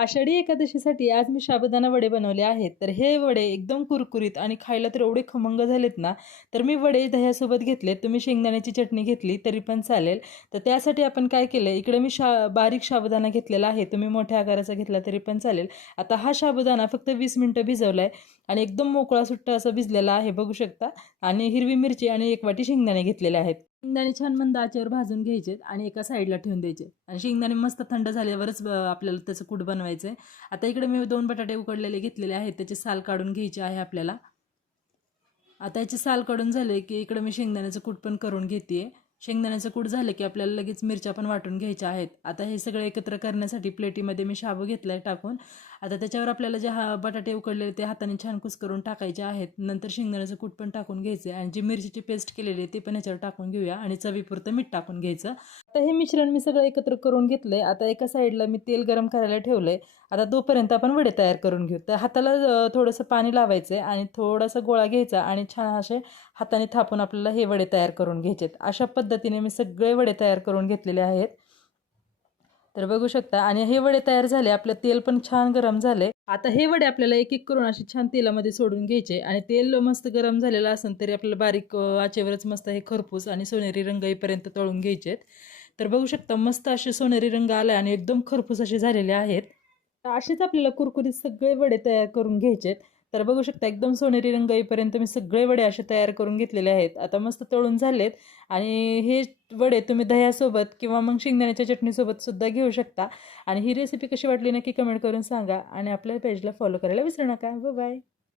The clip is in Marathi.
आषाढी एकादशीसाठी आज मी साबुदाणा वडे बनवले आहेत. तर हे वडे एकदम कुरकुरीत आणि खायला तर एवढे खमंग झालेत ना, तर मी वडे दह्यासोबत घेतलेत. तुम्ही शेंगदाण्याची चटणी घेतली तरी पण चालेल. तर त्यासाठी आपण काय केलं, इकडे मी बारीक साबुदाणा घेतलेला आहे. तुम्ही मोठ्या आकाराचा घेतला तरी पण चालेल. आता हा साबुदाणा फक्त 20 मिनिटं भिजवलाय आणि एकदम मोकळा सुट्टा असं भिजलेला आहे, बघू शकता. आणि हिरवी मिरची आणि 1 वाटी शेंगदाणे घेतलेले आहेत. शेंगदाणे छान मंद आचेवर भाजून घ्यायचे आणि एका साईडला ठेवून द्यायचे. आणि शेंगदाणे मस्त थंड झाल्यावरच आपल्याला त्याचं कूट बनवायचं आहे. आता इकडे मी 2 बटाटे उकडलेले घेतलेले आहेत, त्याची साल काढून घ्यायची आहे आपल्याला. आता याची साल काढून झाले की इकडे मी शेंगदाण्याचं कूट पण करून घेते. शेंगदाण्याचं कूट झालं की आपल्याला लगेच मिरच्या पण वाटून घ्यायच्या आहेत. आता हे सगळं एकत्र करण्यासाठी प्लेटीमध्ये मी शाबू घेतला आहे टाकून. आता त्याच्यावर आपल्याला जे बटाटे उकडलेले ते हाताने छान कुस्करून टाकायचे आहेत. नंतर शेंगदाण्याचं कूट पण टाकून घ्यायचं आणि जी मिरचीची पेस्ट केलेली आहे ते पण ह्याच्यावर टाकून घेऊया आणि चवीपुरतं मीठ टाकून घ्यायचं. आता हे मिश्रण मी सगळं एकत्र करून घेतलंय. आता एका साईडला मी तेल गरम करायला ठेवलंय. आता तोपर्यंत आपण वडे तयार करून घेऊ. तर हाताला थोडंसं पाणी लावायचं आहे आणि थोडासा गोळा घ्यायचा आणि छान असे हाताने थापून आपल्याला हे वडे तयार करून घ्यायचे आहेत. अशा पद्धतीने मी सगळे वडे तयार करून घेतलेले आहेत. तर बघू शकता आणि हे वडे तयार झाले. आपलं तेल पण छान गरम झाले. आता हे वडे आपल्याला एक एक करून असे छान तेलामध्ये सोडून घ्यायचे आणि तेल मस्त गरम झालेलं असेल तरी आपल्याला बारीक आचेवरच मस्त हे खरपूस आणि सोनेरी रंग येईपर्यंत तळून घ्यायचे. तर बघू शकता मस्त असे सोनेरी रंग आला आणि एकदम खरपूस असे झालेले आहेत. असेच आपल्याला कुरकुरीत सगळे वडे तयार करून घ्यायचे. तर बघू शकता एकदम सोनेरी रंग येईपर्यंत मी सगळे वडे असे तयार करून घेतलेले आहेत. आता मस्त तळून झालेत आणि हे वडे तुम्ही दह्यासोबत किंवा मग शेंगदाण्याच्या चटणीसोबत सुद्धा घेऊ शकता. आणि ही रेसिपी कशी वाटली नक्की कमेंट करून सांगा आणि आपल्या पेजला फॉलो करायला विसरू नका. Bye bye.